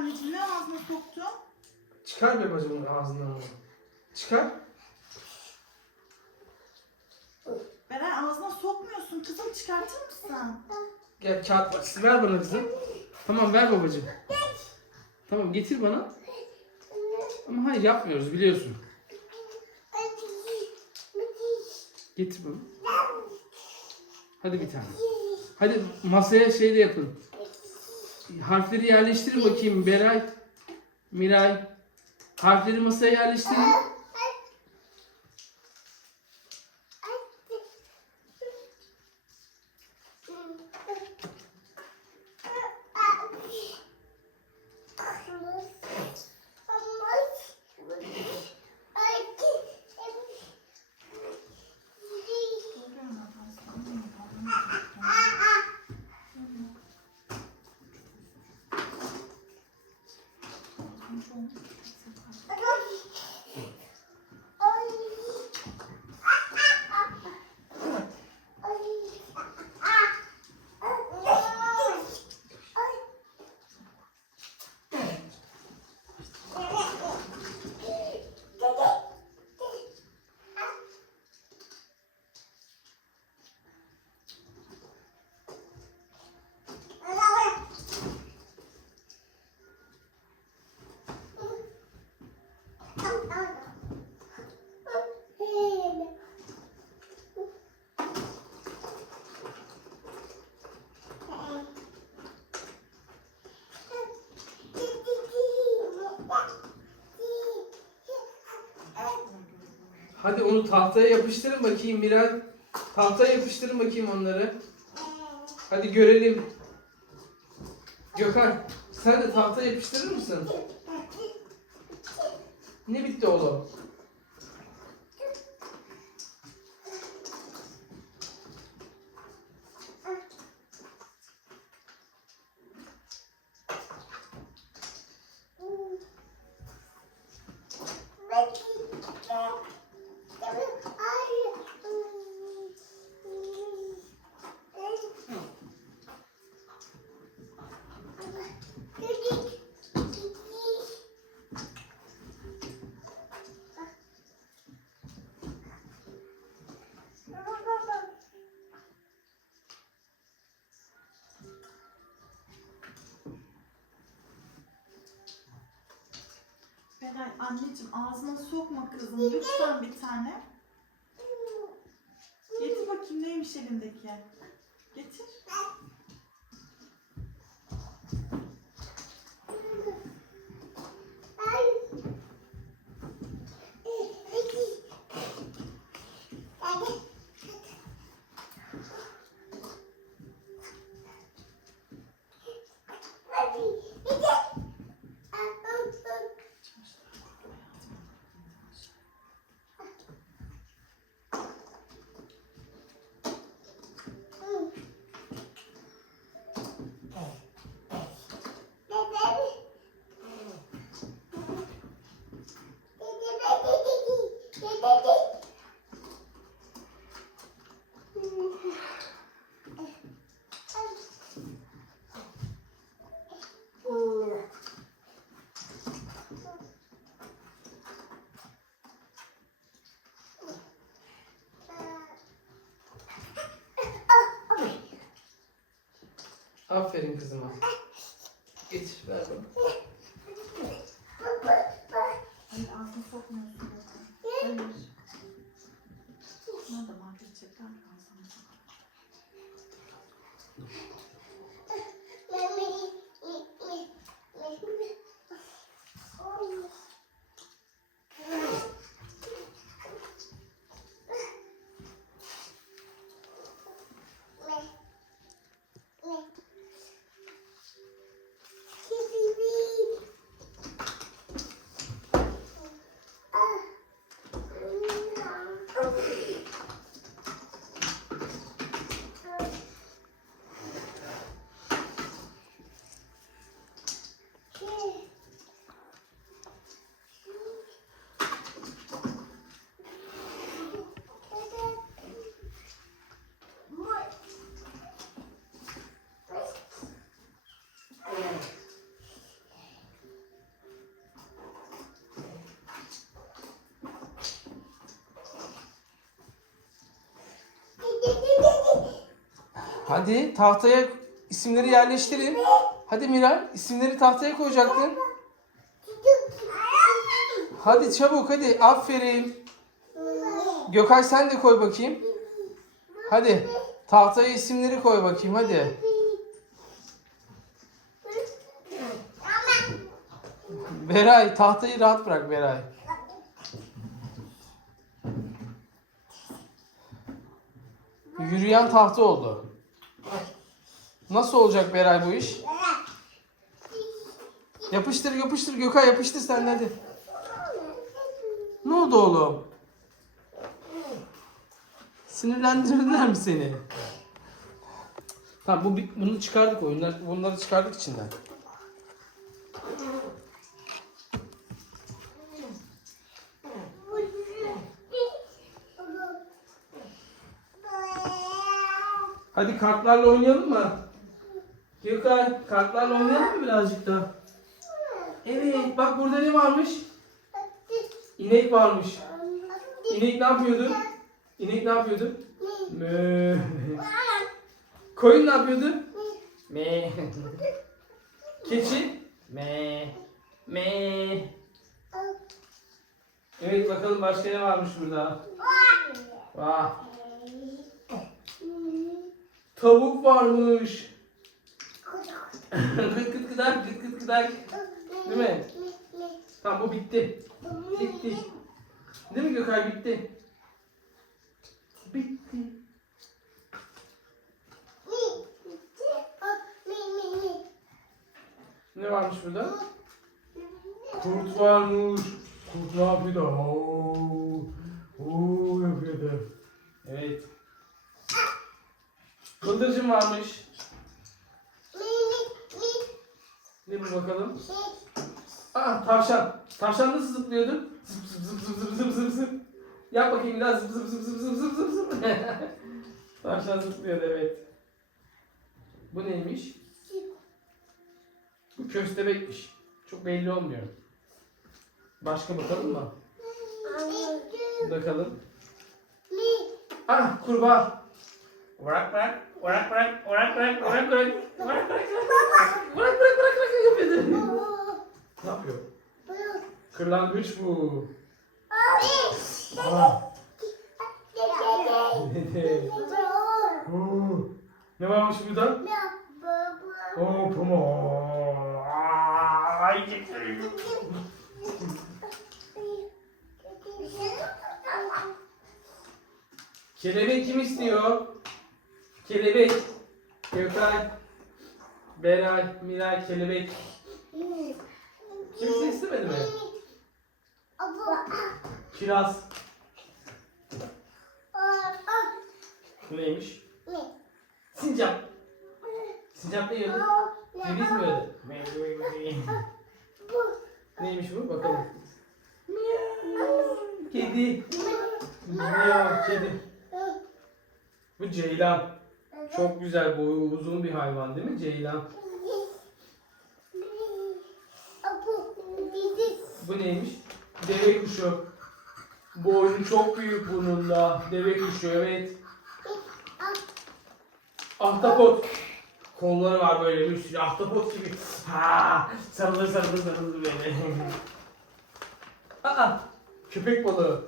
anneciğim ne ağzına soktun? Çıkar be bacımın ağzından onu. Çıkar. Beren ağzına sokmuyorsun. Kızım çıkartır mısın? Gel kağıt parçası ver bana kızım. Tamam ver babacığım. Tamam getir bana. Ama hayır yapmıyoruz biliyorsun. Getir bunu. Hadi bir tane. Hadi masaya şey de yapın. Harfleri yerleştirin bakayım Beray, Miray. Harfleri masaya yerleştirin. Hadi onu tahtaya yapıştırın bakayım Miray. Tahtaya yapıştırın bakayım onları. Hadi görelim. Gökhan sen de tahtaya yapıştırır mısın? Ne bitti oğlum? Beray anneciğim ağzına sokma kızım. Lütfen bir tane. Getir bakayım neymiş elindeki. Aferin kızıma. Getir ver bana. Hayır sokmuyorsun. Hadi tahtaya isimleri yerleştirin. Hadi Miray isimleri tahtaya koyacaktın. Hadi çabuk hadi aferin. Gökay sen de koy bakayım. Hadi tahtaya isimleri koy bakayım hadi. Beray tahtayı rahat bırak Beray. Yürüyen tahta oldu. Nasıl olacak Beray bu iş? Yapıştır yapıştır Gökay yapıştır sen de hadi. Ne oldu oğlum? Sinirlendirdiler mi seni? Tamam bu bunu çıkardık oyunlar bunları çıkardık içinden. Hadi kartlarla oynayalım mı? Gökay kartlarla oynayalım mı birazcık daha? Evet bak burada ne varmış? İnek varmış. İnek ne yapıyordu? İnek ne yapıyordu? Mö. Koyun ne yapıyordu? Me. Keçi? Me. Me. Evet bakalım başka ne varmış burada? Vah. Tavuk varmış. Gıt gıt gıdak gıt gıt gıdak. Değil mi? Tamam bu bitti. Bitti. Değil mi Gökay bitti? Bitti. Ne varmış burada? Kurt varmış. Kurt ne yapıyordu? Oo, oo yapıyordu. Evet. Bıldırcın varmış. Ne bu bakalım? Aa tavşan. Tavşan nasıl zıplıyordu? Zıp zıp zıp zıp zıp zıp zıp zıp. Yap bakayım biraz zıp zıp zıp zıp zıp zıp zıp zıp. tavşan zıplıyordu evet. Bu neymiş? Bu köstebekmiş. Çok belli olmuyor. Başka bakalım mı? Bakalım. Ah kurbağa. Bırak bırak. Bırak bırak. Bırak bırak. Bırak bırak. Bırak bırak. Bırak bırak bırak bırak yapıyordu. Ne yapıyor? Kırlangıç bu. Aa. Oo. Ne varmış burada? Oo puma. Ay. Kelebek kim istiyor? Kelebek. Gökay. Beray, Miray, kelebek. Kimse istemedi mi? Kiraz. Bu neymiş? Sincap. Sincap ne yiyordu? Ceviz mi yiyordu? Neymiş bu? Bakalım. Kedi. Miyav kedi. Bu ceylan. Çok güzel bu uzun bir hayvan değil mi ceylan? Bu neymiş? Deve kuşu. Boynu çok büyük bunun da. Deve kuşu evet. Ahtapot. Kolları var böyle bir sürü ahtapot gibi. Ha, sarılır sarılır sarılır böyle. Aa, köpek balığı.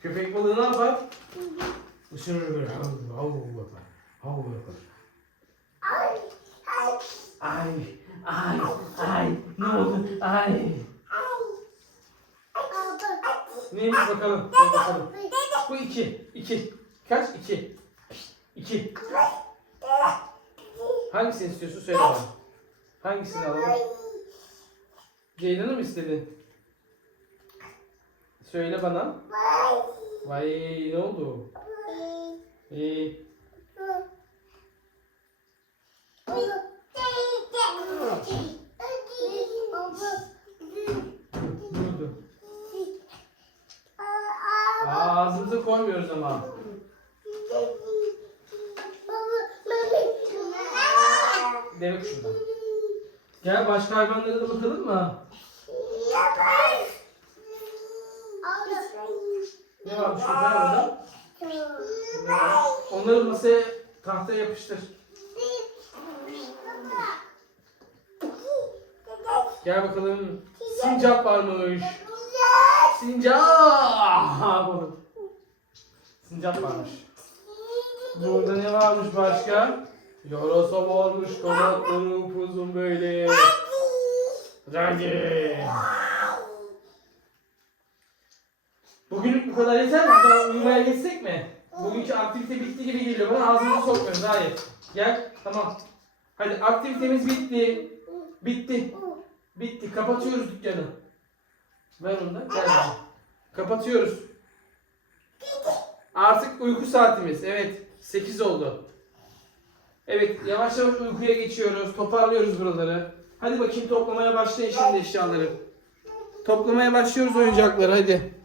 Köpek balığı ne yapar? Isırır böyle. Hav hav yapar. Hav yapar. Ay, ay, ay. Ne oldu? Ay. Neymiş bakalım? Dur bakalım. Bu iki. iki. Kaç? İki. İki. Hangisini istiyorsun söyle bana. Hangisini alalım? Ceylan'ı mı istedin? Söyle bana. Vay ne oldu? Ee, Ağzımıza koymuyoruz ama. Deve kuşundan. Gel başka hayvanlara da bakalım mı? Ne varmış var? Onları masaya tahtaya yapıştır. Gel bakalım. Sincap varmış. Sincap. Sincap varmış. Burada ne varmış başka? Yarasa varmış kanatları upuzun böyle. Hadi. Bugünlük bu kadar yeter mi? Daha uyumaya geçsek mi? Bugünkü aktivite bitti gibi geliyor bana. Ağzımızı sokmuyoruz. Hayır. Gel. Tamam. Hadi aktivitemiz bitti. Bitti. Bitti. Kapatıyoruz dükkanı. Ver onu da. Gel. Kapatıyoruz. Artık uyku saatimiz. Evet. 8 oldu. Evet. Yavaş yavaş uykuya geçiyoruz. Toparlıyoruz buraları. Hadi bakayım toplamaya başlayın şimdi eşyaları. Toplamaya başlıyoruz oyuncakları hadi.